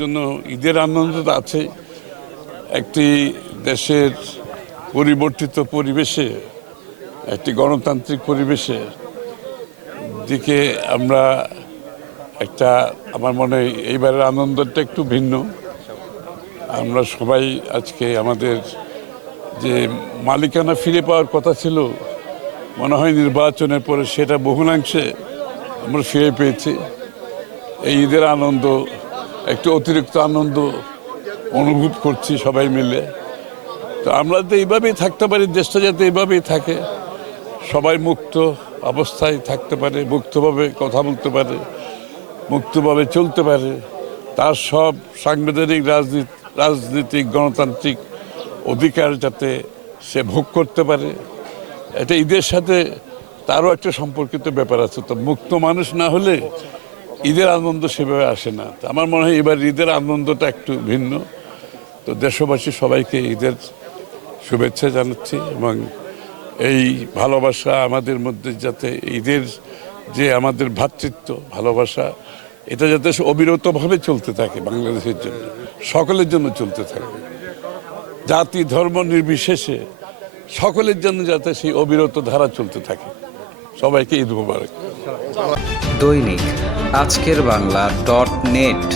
জন্য ঈদের আনন্দ তো আছে। একটি দেশের পরিবর্তিত পরিবেশে, একটি গণতান্ত্রিক পরিবেশে দিকে আমরা একটা, আমার মনে হয় এইবারের আনন্দটা একটু ভিন্ন। আমরা সবাই আজকে আমাদের যে মালিকানা ফিরে পাওয়ার কথা ছিল, মনে হয় নির্বাচনের পরে সেটা বহুলাংশে আমরা ফিরে পেয়েছি। এই ঈদের আনন্দ, একটু অতিরিক্ত আনন্দ অনুভব করছি সবাই মিলে। তো আমরা তো এইভাবেই থাকতে পারি, দেশটা যাতে এইভাবেই থাকে, সবাই মুক্ত অবস্থায় থাকতে পারে, মুক্তভাবে কথা বলতে পারে, মুক্তভাবে চলতে পারে, তার সব সাংবিধানিক রাজনীতিক গণতান্ত্রিক অধিকার যাতে সে ভোগ করতে পারে, এটা ঈদের সাথে তারও একটা সম্পর্কিত ব্যাপার আছে। তো মুক্ত মানুষ না হলে ঈদের আনন্দ সেভাবে আসে না। তো আমার মনে হয় এবার ঈদের আনন্দটা একটু ভিন্ন। তো দেশবাসী সবাইকে ঈদের শুভেচ্ছা জানাচ্ছি এবং এই ভালোবাসা আমাদের মধ্যে যাতে ঈদের যে আমাদের ভ্রাতৃত্ব ভালোবাসা, এটা যাতে অবিরতভাবে চলতে থাকে, বাংলাদেশের জন্য সকলের জন্য চলতে থাকে, জাতি ধর্ম নির্বিশেষে সকলের জন্য যাতে সেই অবিরত ধারা চলতে থাকে। সবাইকে ঈদ মোবারক। দৈনিক আজকের বাংলা .net